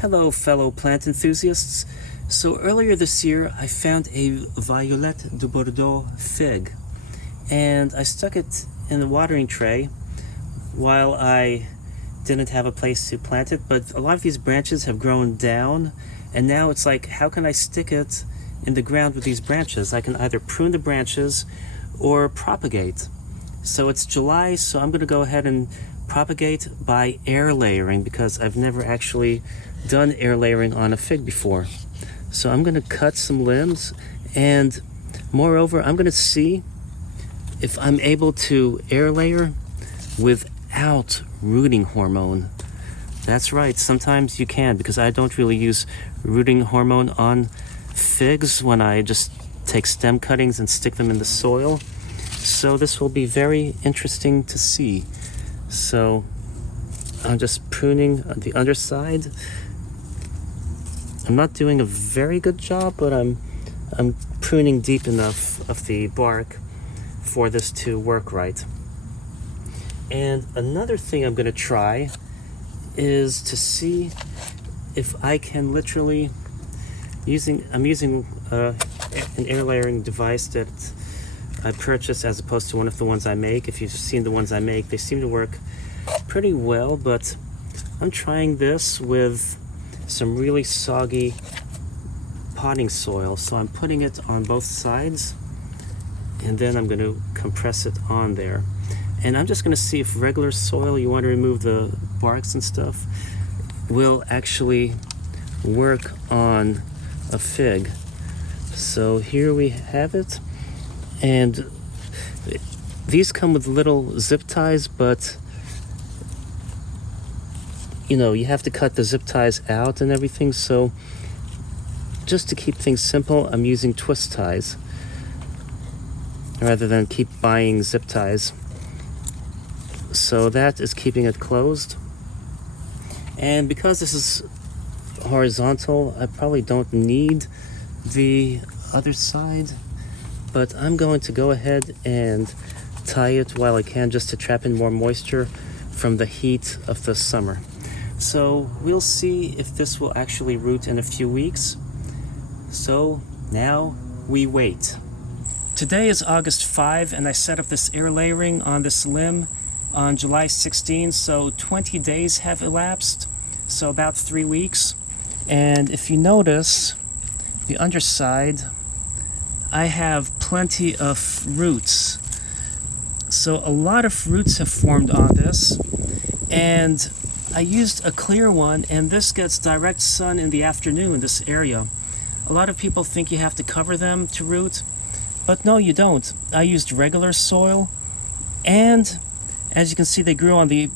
Hello fellow plant enthusiasts. So earlier this year I found a Violette de Bordeaux fig and I stuck it in the watering tray while I didn't have a place to plant it, but a lot of these branches have grown down and now it's like, how can I stick it in the ground with these branches? I can either prune the branches or propagate. So it's July, so I'm going to go ahead and propagate by air layering because I've never actually done air layering on a fig before. So I'm going to cut some limbs, and moreover I'm going to see if I'm able to air layer without rooting hormone. That's right, sometimes you can, because I don't really use rooting hormone on figs when I just take stem cuttings and stick them in the soil. So this will be very interesting to see. So I'm just pruning the underside. I'm not doing a very good job, but I'm pruning deep enough of the bark for this to work right. And another thing I'm going to try is to see if I can literally I'm using an air layering device that I purchased as opposed to one of the ones I make. If you've seen the ones I make, they seem to work pretty well, but I'm trying this with some really soggy potting soil. So I'm putting it on both sides and then I'm going to compress it on there. And I'm just going to see if regular soil, you want to remove the barks and stuff, will actually work on a fig. So here we have it. And these come with little zip ties, but you know, you have to cut the zip ties out and everything. So just to keep things simple, I'm using twist ties rather than keep buying zip ties. So that is keeping it closed. And because this is horizontal, I probably don't need the other side, but I'm going to go ahead and tie it while I can, just to trap in more moisture from the heat of the summer. So we'll see if this will actually root in a few weeks. So now we wait. Today is August 5 and I set up this air layering on this limb on July 16, so 20 days have elapsed, so about 3 weeks. And if you notice the underside, I have plenty of roots. So a lot of roots have formed on this, and I used a clear one, and this gets direct sun in the afternoon in this area. A lot of people think you have to cover them to root, but no, you don't. I used regular soil, and as you can see, they grew on the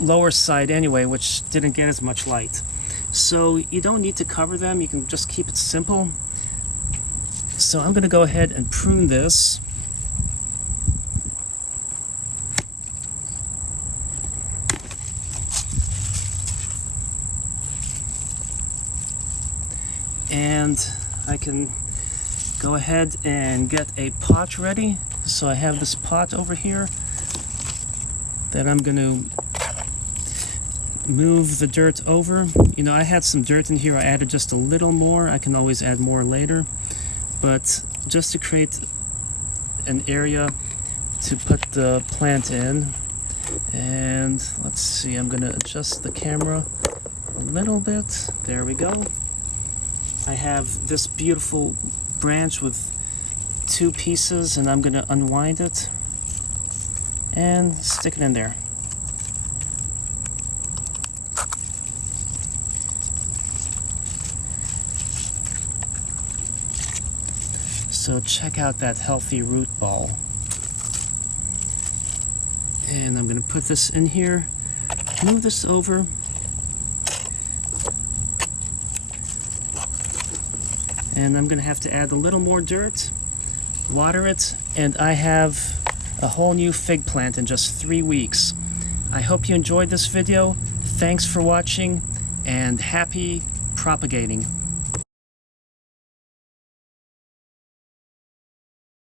lower side anyway, which didn't get as much light. So you don't need to cover them, you can just keep it simple. So I'm going to go ahead and prune this. And I can go ahead and get a pot ready. So I have this pot over here that I'm going to move the dirt over. You know, I had some dirt in here, I added just a little more. I can always add more later, but just to create an area to put the plant in. And let's see, I'm going to adjust the camera a little bit. There we go. I have this beautiful branch with 2 pieces, and I'm going to unwind it and stick it in there. So check out that healthy root ball. And I'm going to put this in here, move this over. And I'm going to have to add a little more dirt, water it, and I have a whole new fig plant in just 3 weeks. I hope you enjoyed this video. Thanks for watching, and happy propagating.